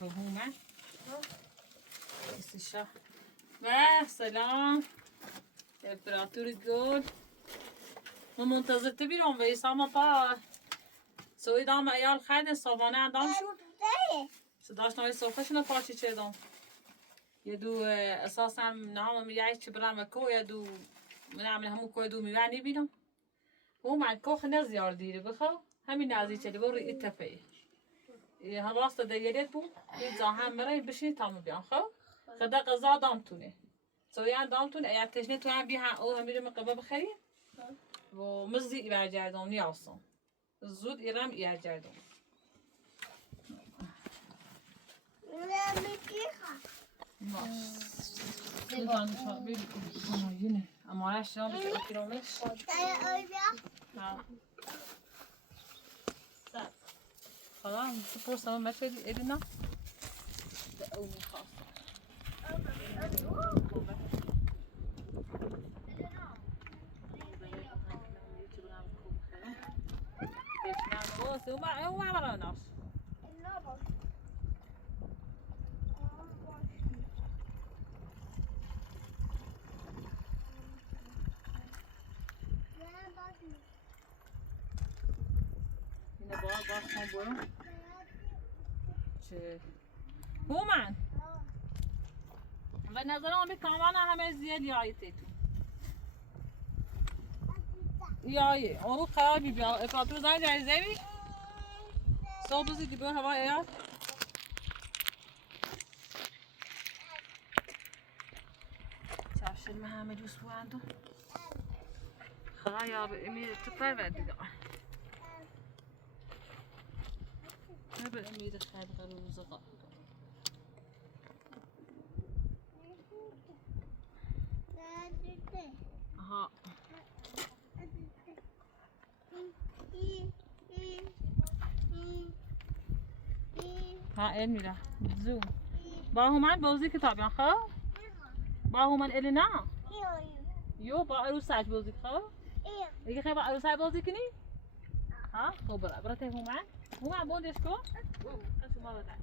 هومن استشا و سلام تمپراتور گل ما منتظر تبيرهم ويسامة با سوي دام عيال خيدن صابانه عندهم شو صداش نوي صوفشنا پارچه چه دام يدو اساسا نهام ميعيش برام كو يدو منعمل همو كو يدو ميعني بينهم هو مع الكوخ نزيار ديري بخو همين نازي چلي بوري اتفاي هراسته دیگریت بود این زاهم مرای بشینی تامو بیان خب خدا قضا دامتونه سویان دامتون اگر تشنه تو هم بیان او هم میرم قبا بخریم و مزدی ایبر جردم نیاستم زود ایرم ایبر جردم امارش جان بشه اکیرانش خلاص فرصة ما تفيد إلنا تقومي خاصة هو عمره ناس هنا باش برو چه هومن به نظرم به کامان همه زیاد یایته تو یایه اون رو قرار بیا اپراتور زنگ جایزه بی صبح بزی دیگه هوا ایاد چاشل همه دوست بودن خدا به امید تو پرورده نبي أمي دخل غير وزقاء ها ها أميرة زوم باهو من بوزي كتاب يعني خا باهو من إلنا يو با عروسات بوزي خا إيه خا با عروسات بوزي كني ها خبرة برته هو من هو من بودش كو كسو ما بدأ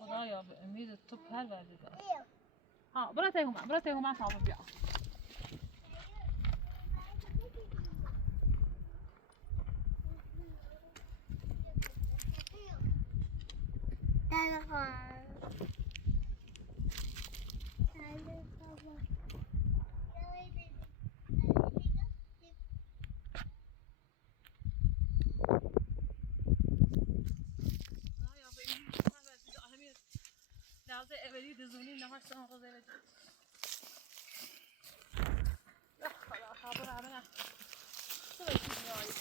خدایا به امید تو پرورده دار ها برته هو من صاحب بیا دزونی نماش سان رضای بدی خلا خبر عمنا تو بشید نیایی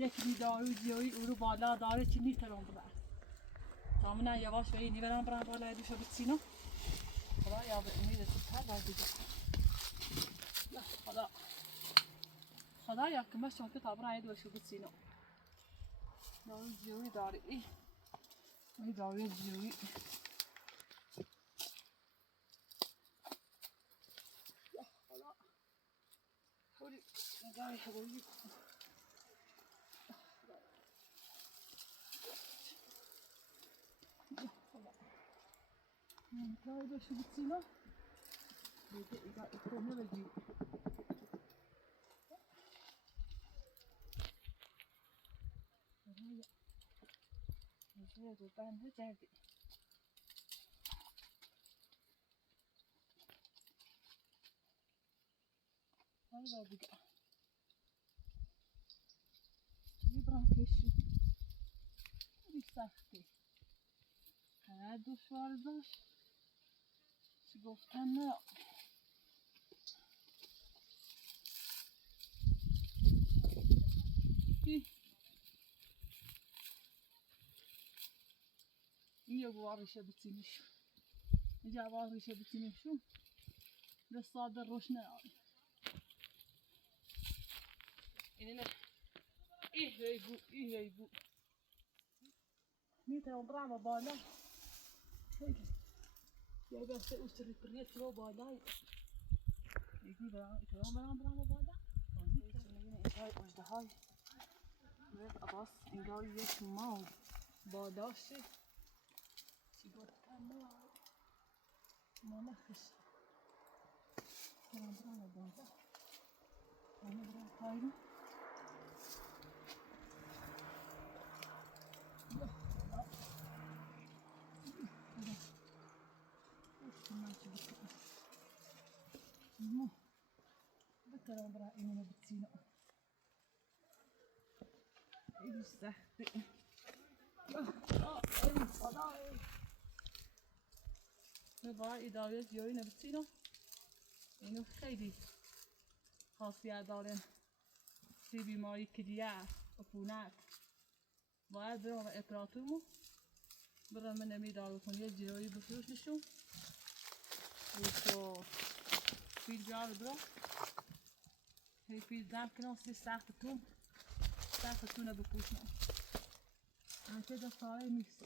یکی دارو جیوی او رو بالا داره چی میترم ببر تامنا یواش بایی نیورم برام بالا دوشو بچینو خدا یا به امید زودتر باید دیگه خدا یا که مشتم که تا برای دوشو بچینو دارو جیوی داری ای دارو جیوی خدا خوری نگاهی هوایی Kau dah sebut sini, dia ikat ikannya lagi. Saya tu tan tu jadi. Ada juga. Ini berangkas. Ini sakti. Ada suara. گفتن نه این یه بواریشه بتینیشون اینجا بواریشه بتینیشون دست صادر روش نهاری اینه ای بو میتونم برام بالا یه بسته اوستری پریت رو بالای یکی برام بالا اینجای اجده های باید عباس اینجا یک ماو بالاشی چی گفتن نواری ما نخش برام بالا برام پایین بكرة برا إنه بتسينا إيش سحتي برا إدارة جوينا بتسينا إنه خیلی خاصیت دارن سی بیماری کلیه عفونت باید برام اپراتورمو برام من نمیدارم کنم یه جیروی بفروششون و تو فیل بیار برام هی پیزم کنم سختتون بپوشم انته دا سایه نیست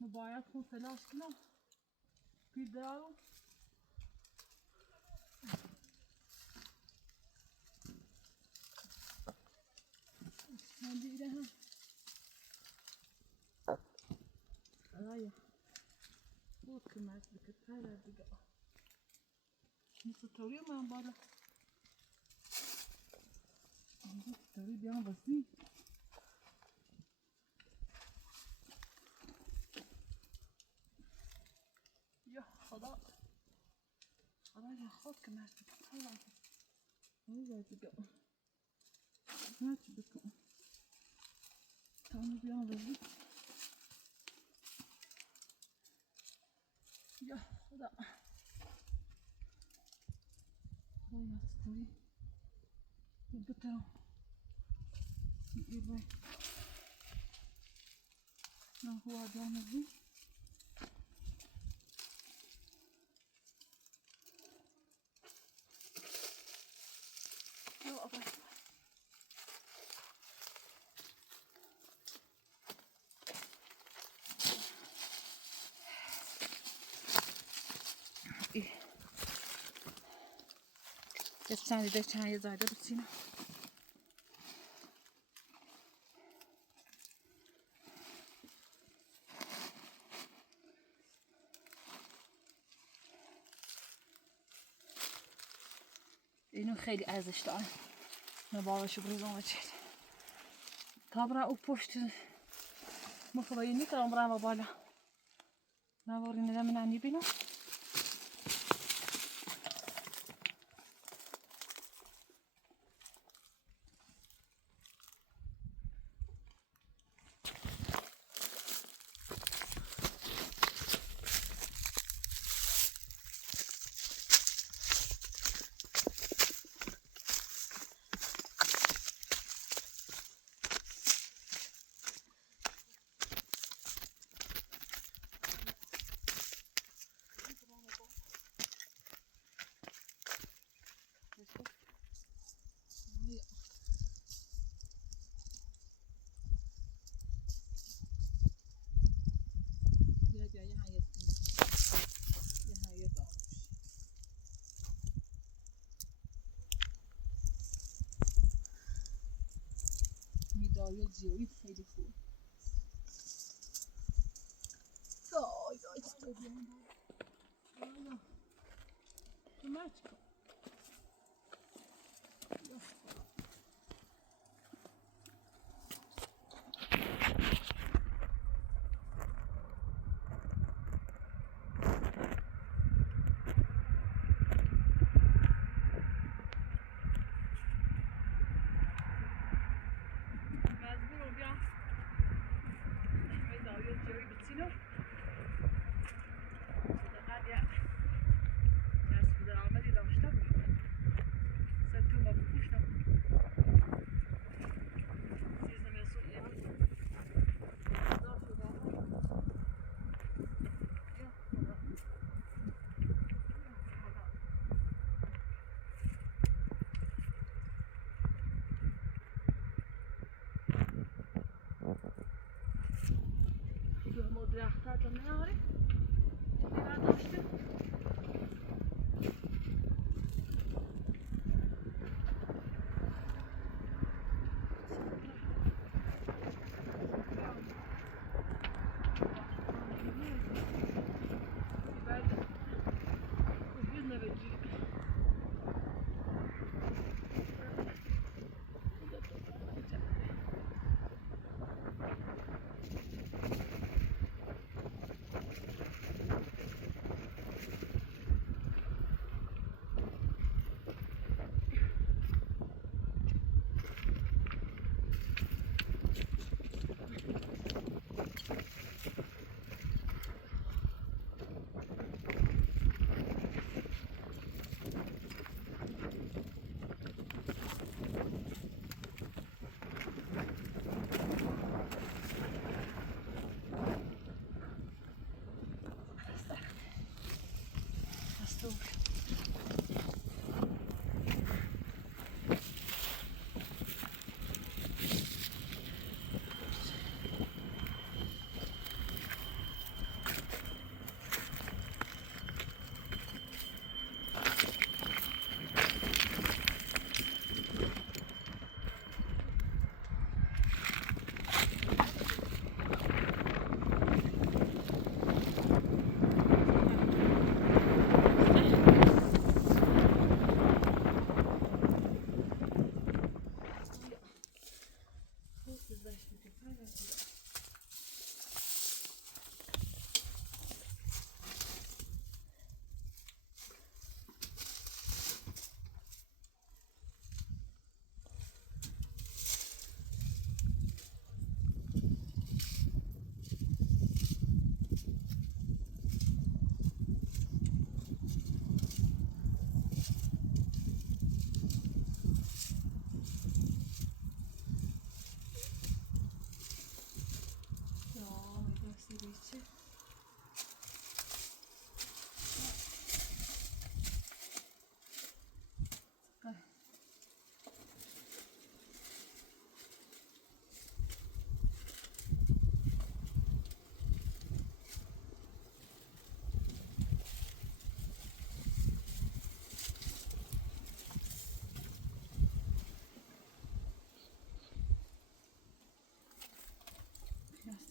ما باید خون فلاش کنم پیزا رو من دیده هم آیا بود که مرد بکتر دیگه مثل طوری من بالا طوری بیان بزنی یا خدا یا خود که مرد بکتر آیا دیگه نه چی بکن تانو بیان بزنی یا خدا یا طوری بترم ایبای نه هوا جانبی یا آبای یه چند یه زایده بسینم اینو خیلی ارزش داره من باورشو بریزم بچید تا برم او پشت مخبایی نیترم برم بالا نواری ندم من نبینم میدایی زیوی خیلی خوب داشته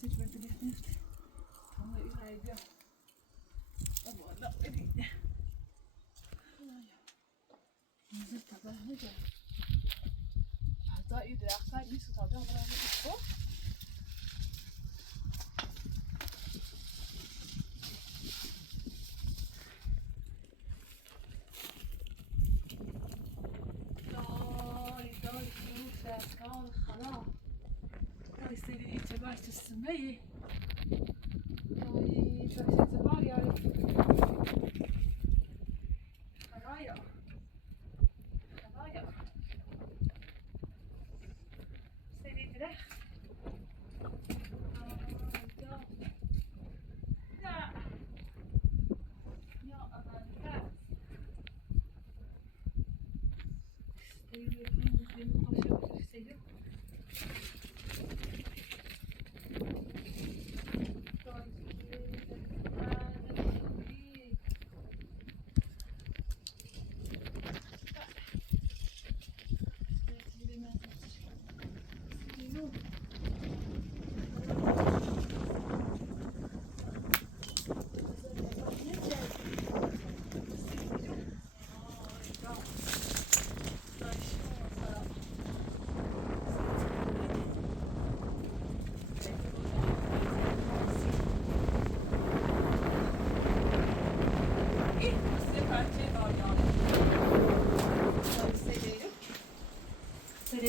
استيج بدي نفت هم إلى لا إدي نزلت على هذا حتى إذا أخذ يسوي طبعا برا هذا كان خلاص يصير يتبع السمية يتبع يعني خلايا يصير يدرخ لا يا أبا الكاس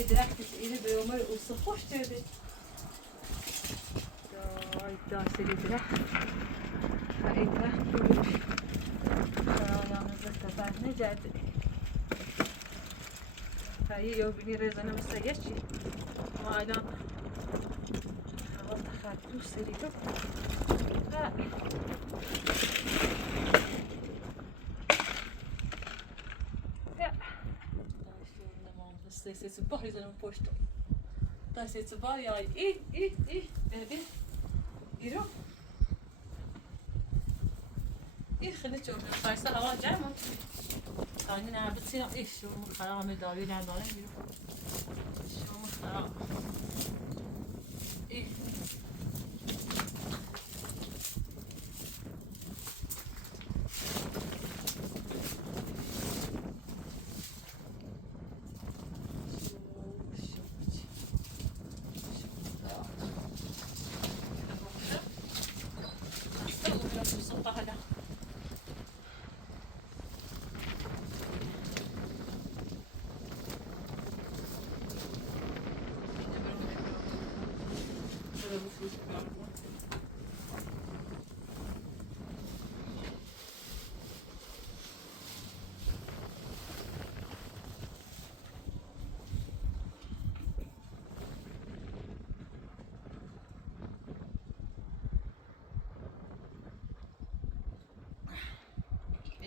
درخت اینه به عمر اوست خوش داده دا سری درخت این درخت بود خیالم نزد بعد نجده هایی یا بینی رزانه مثل یه چی ما الان هوا تخطو سری دو Dajcie bari za mną poštą. Dajcie bari, aj baby. Iru. خليك تشوف فايسة هوا جامد. خلينا نلعب بتصير إيش شو خلاص مداوي لعب على شو خلاص. إيه.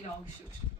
Almış yok şimdi.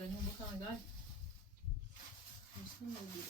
Benim bu kadar. Nasıl oluyor?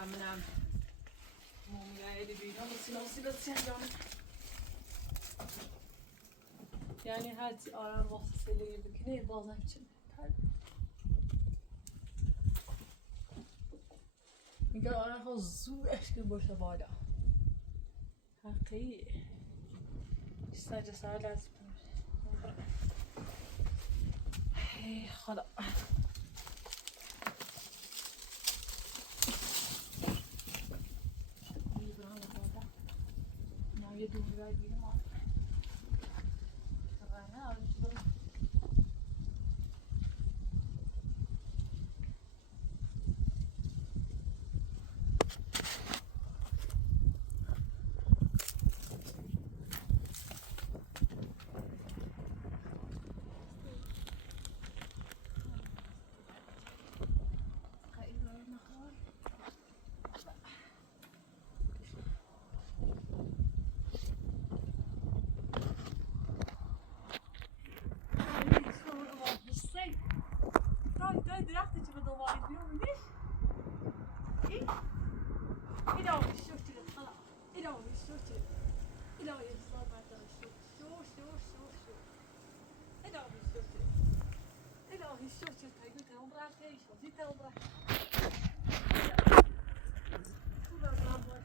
منم موميا بينا بس يعني هاتي آرام واسه اللي بکنی بازم چه میگه آرام ها زور اشکال باشه بالا حقیقی سجا سال از ای خدا میبرم بالا نه یه دور رای بیرم رای نه دای درختی که به دوباره بیرون میدیش این آقای شوچی رو خلا این آقای شوچی این آقای احسان بردار شو این آقای شوچی این آقای شوچی تایگو تاون برخه ایشوزی تاون برخه تو بردارم باید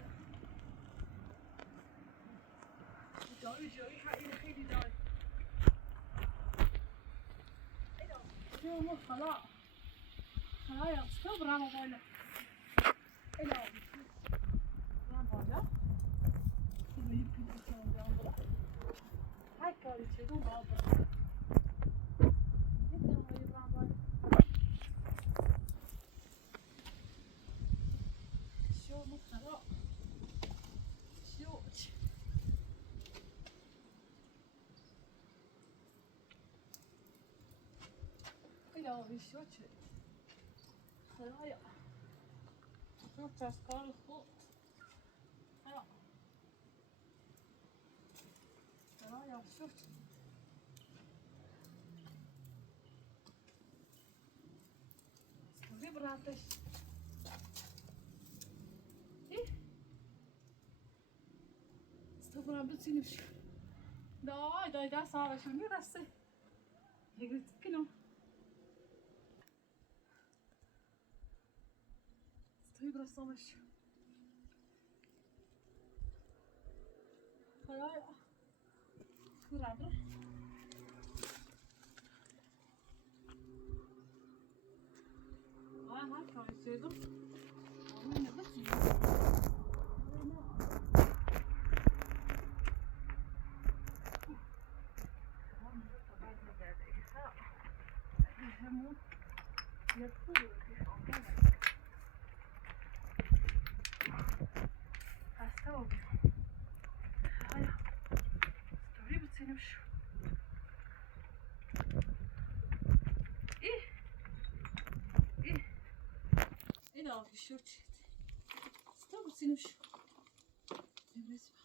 داری جایی خیلی داری این آقای شو خلا خلایا تو برام بالا این آقای برام بالا این پیچی تاون برام بالا هر کاری چه دو برام بالا این آقای برام بالا شو خلا شو Ja, wie short het? Ja. Dat is koud goed. Ja. Ja, short. Wie brand is? Stop maar een zien. Dai, da sava şu ne reste. Hegret kino. Stoi brastamış. Hayır. Kuradı. Aha, karıştırdım. Onu ne bakayım? Yapıyor. Hasta oluyor. Hayır. Story bitinim şu. İyi daha bir şey. Story bitinim şu. Evet.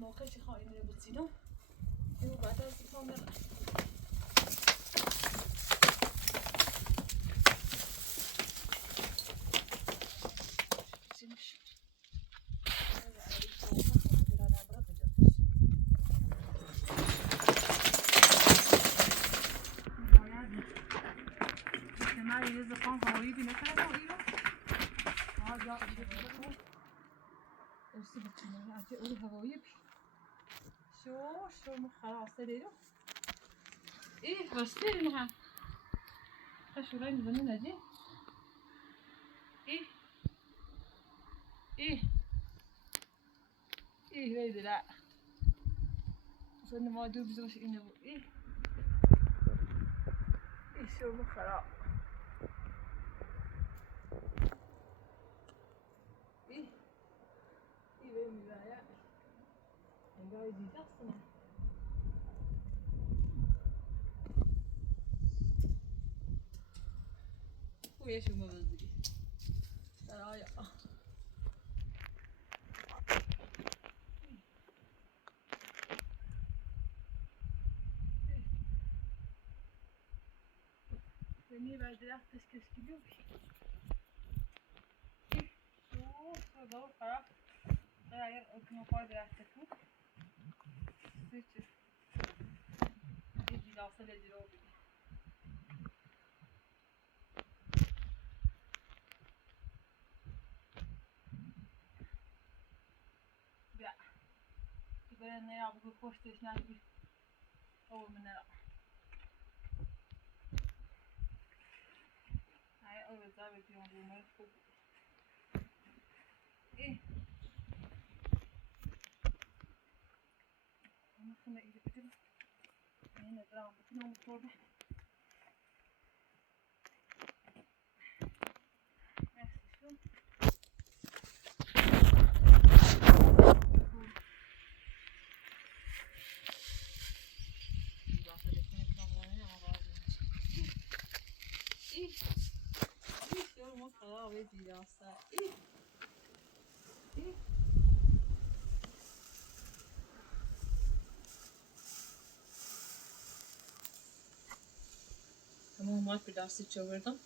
موقع چه خواهی میره بودیدم یه بعد از این کامل یه زفان هوایی بینه کرده هایی رو جا اوسی بکنه عجه اول هوایی بی شو خلاصه دیرو راسته اینها خشورای میزنی نجی إيه إيه هيدا لا وصلنا ما دوب زوج إنه إيه إيه شو بخرا إيه إيه بيمي بايا عندها يجي تصنع ويا شو ما بدري رايا بني بعد رفتش كشكلوك شو دور خلاص غير أكمل قادر أحتكو سيتش يجي داخل الجروبي بيع يقول إنه يابغى خوشتش ناقي أول من لا هاي أول زاوية يوم بومر خوب إيه أنا خلنا إذا كتير هنا درام بكنا مطلوبة نفس شو إيه إيه شو ما خلاص يجي راسه إيه إيه همون مال به دستی چوردم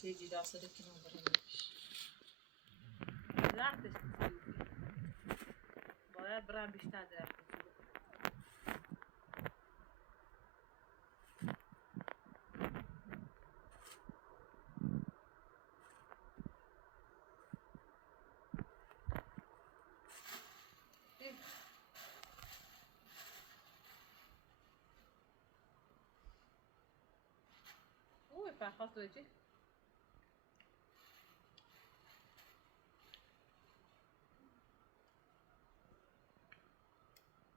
چیزی دسته کنم برامش درختش بزرگی باید برام بیشتر درخت اوه فرخواست دویچی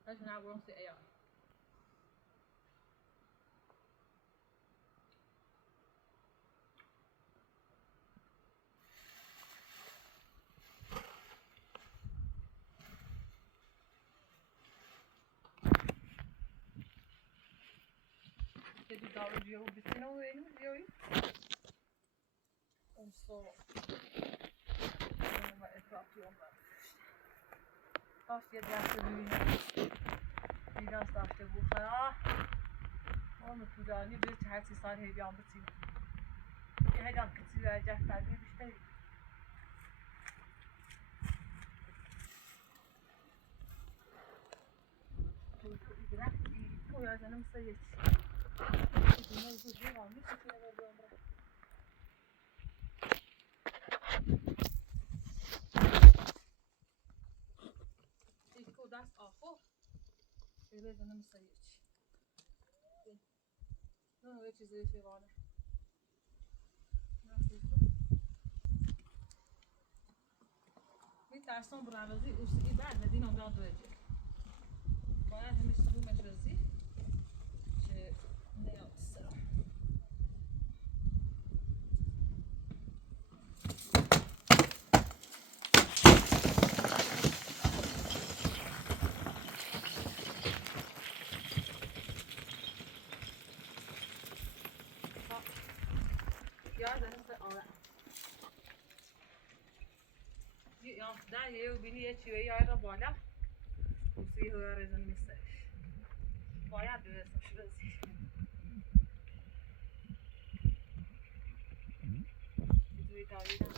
هاش من عبورم سی ایام Kedi davranıyor bütün o benim diyor. Onso ama etrafıyorum ben. Taş yedresi büyüyor. Biraz da işte bu kara. Onu tudani bir tersi sar heyecan bitim. Heyecan küçük verecekler bir işte. İdrak o yazanım sayıç. Bunlar bu şey var mı? Çekine veriyorum bırak. İlk o ders ahı. Şöyle yazanım sayıç. Ne öyle çizili şey var. این ترسان برنامه‌ریزی اوستی بعد بدین اون داد دوجه باید همش سبو مجرزی که نیاد سلام یادم آره یا در یه بینی یه چیوی را بالا اوستی ها رزن میسرش باید درستش رزی دوی داویدم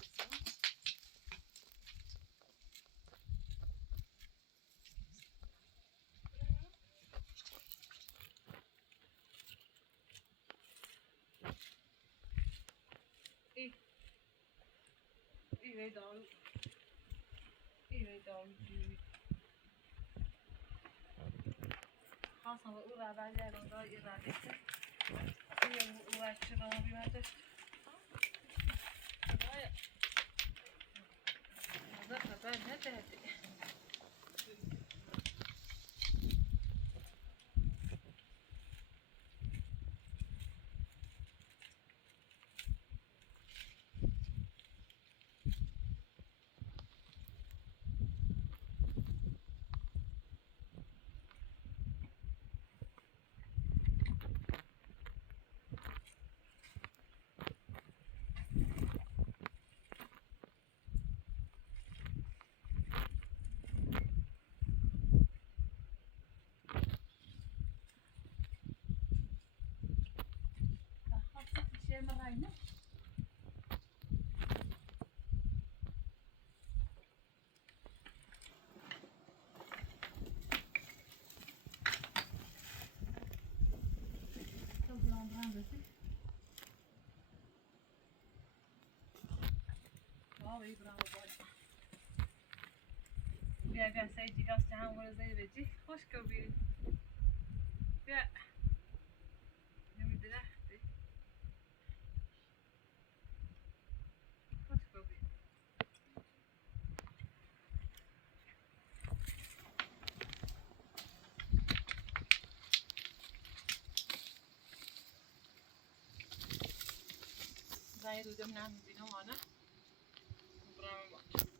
بسیم ای داوید ای داوید خاصة بقول على جالو ضايق بعدين هي وعشرة ما بيمتش ضايق خبر نداده. چه مراینا؟ تو بلند هندسی؟ واقعی برام باید. بیا بیا سعیدی دست هم ورزه بچی خوش کبی. بیا. نمیدونه. خوش کبی. زاید دودم نمیدونم آنها. برام باید.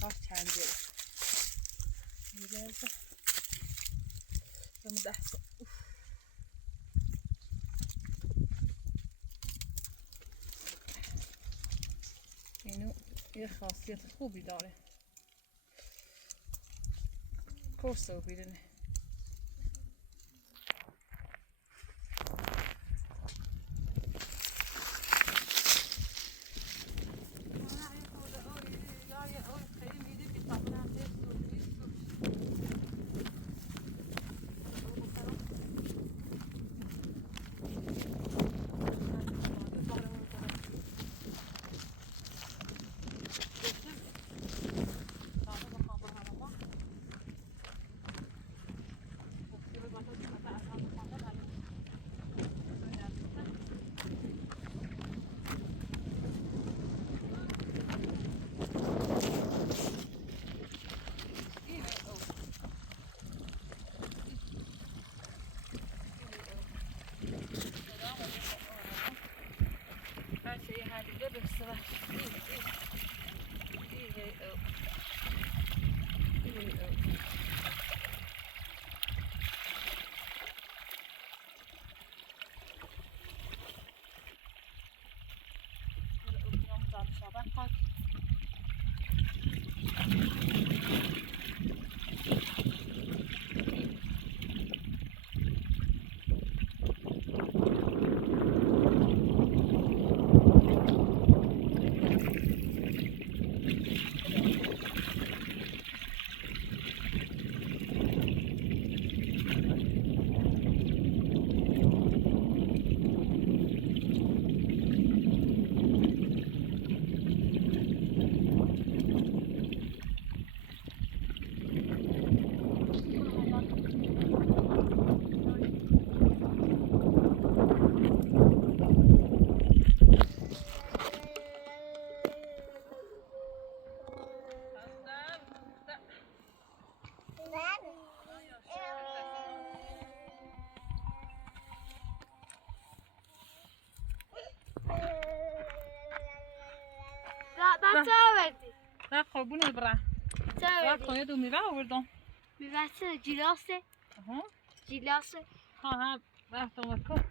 خاص چنده میگه دم دست اینو یه خاصیت خوبی داره کورسو بیرونه نه قربونه برم رفت خونه دو میوه آوردم میوه چه جیلاسه جیلاسه ها رفتم وکر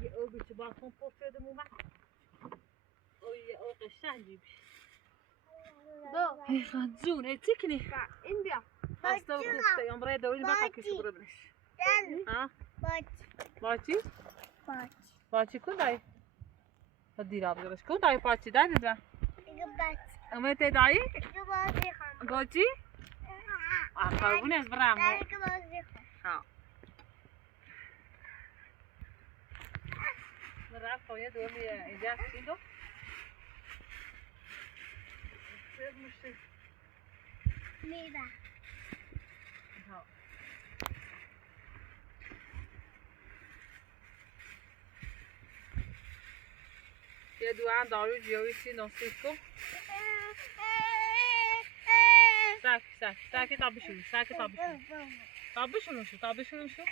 یه اوگی چه بالکن پشت شده مومه یه اوگ قشنگی بو خد زونه تکنی این بیا هسته و کوفته یم برای دویل بخا کشو برو بنش ها باچی باچی کن دایی دیر آب درش کن دایی باچی دایی دیدم اما تی دایی گوچی قربونه برم ها رفت خواهی دومی اینجا چی دو میوه یه دوان دارو جیوی چی نصیف کن ساکی تابشونو شو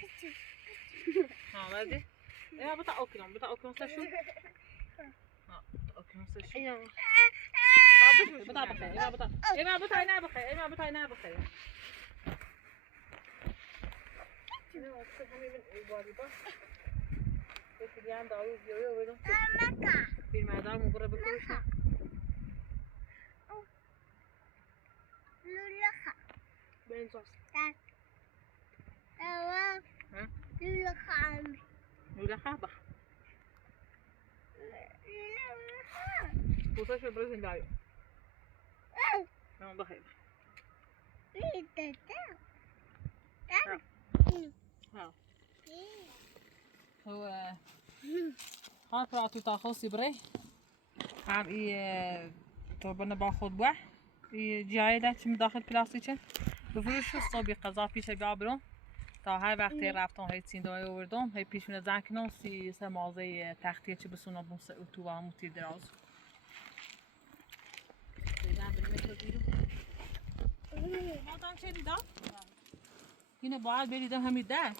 ها وردی اینا بتا اوکرام سشو ها اوکرام سشو تابشونو بتا بخیر اینا بتا اینا بخیر اینا اصلا همین ایواری با یکی دیان دارو جیوی اویدم فیلم ادار مبره بفروشم بنزاس لولخا بخ بوساش برزن دايو بخير هو هات راتو تاخوصي بري هم اي طبعا باخد بوح جای داشتیم داخل پلاستیکه بفروش صبحی قضا پیش بیابرم تا هر وقتی رفتم هی سیندای آوردم هی پیشونه زن کنم سه مازه تختیه چه بسونه بوس تو با همون تیر دراز مادام چه دیدم؟ اینه باید بریدم همین ده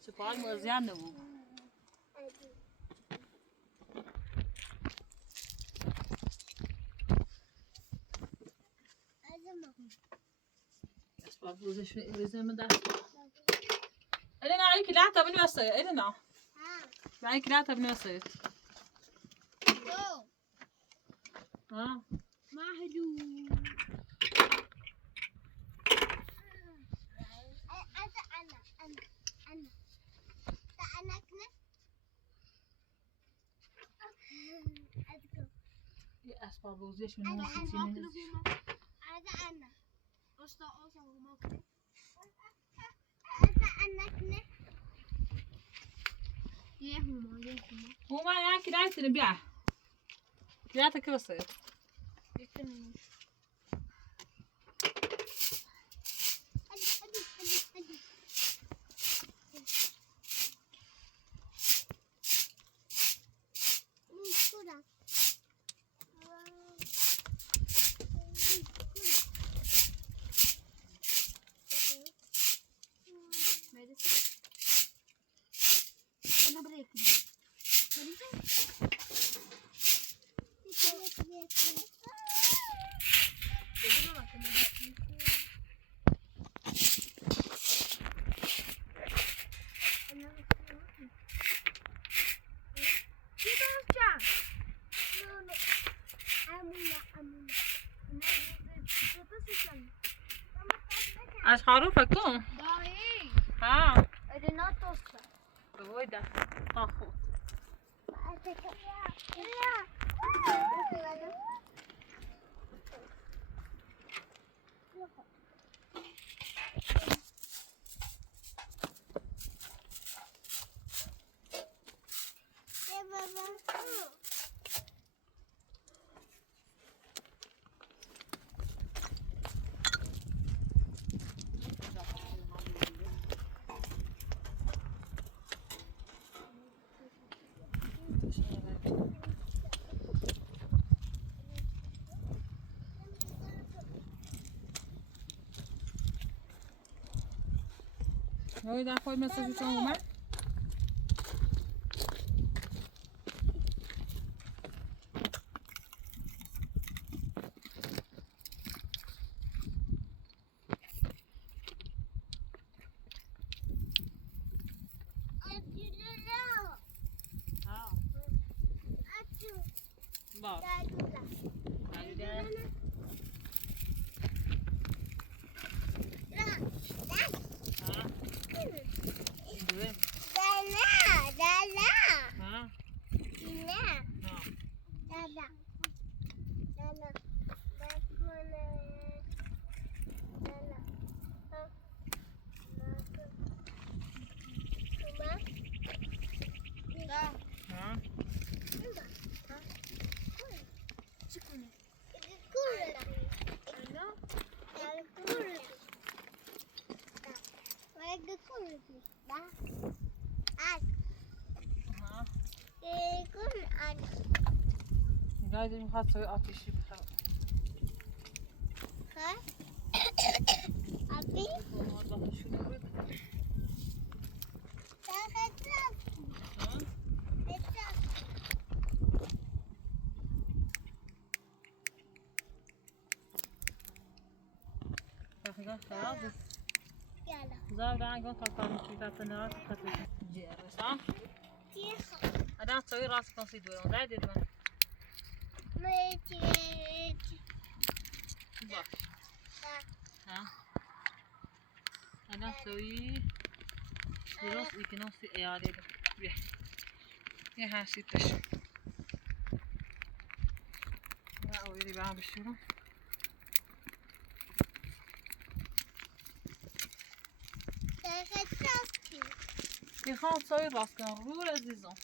سپاهی مرزیان نبود اسباب روزش من ده الينا عليك لا تبني وصيت الينا عليك لا تبني وصيت ها ما هدو يا اسباب روزش من نسيتيني هو ما يعني كده تنبيع كده تكسر از خروفه کن دایی ها ادنا توسته بويدا اخو هوي ده خود مثل چون اومد باش عجوله ها اینجوری ها ها قاعد میخواد سوی آتیشی بخواد خلاص زاد عنقا تقطع في تناس خطوة جيرة صح؟ أنا تسوي راسك نصيد وين زايد يدمن باش ها أنا أسوي راس يكنوسي إيالي ده بيه يا هاشيتش لا أوريدي بعمل بالشورى میخوام سوی راست کنم رو عزیزم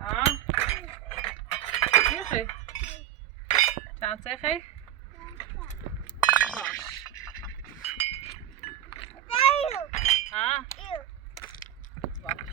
ها چی خیلی؟ چند سه خیلی؟ باش ها؟ باش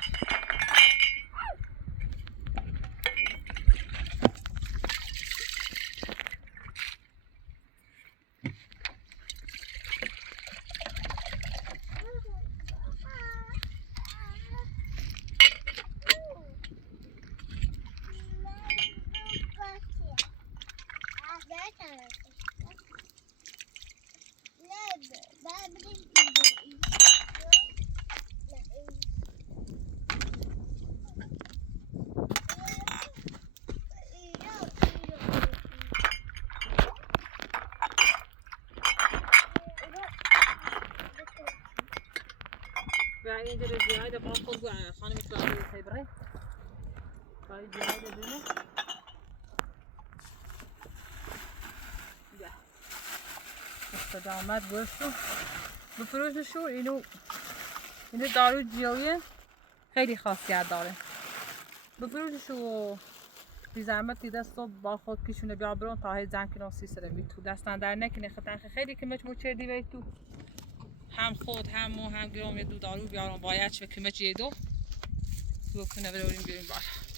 بعدين دري الزيادة باخذ خانة مثل خيبرين هاي الزيادة بينه استدامت برشو بفروششون اینو دارو جیلیه خیلی خاصیت داره بفروششو بی زحمت دیده صبح با خود کشونه بیا برون تا هی زن کنه سی سره بی تو دستن در نکنه خطر خیلی کمچ موچردی بی تو هم خود هم مو هم گرام یه دو دارو بیارم باید چه کمچ یه دو تو کنه بروریم بیاریم بالا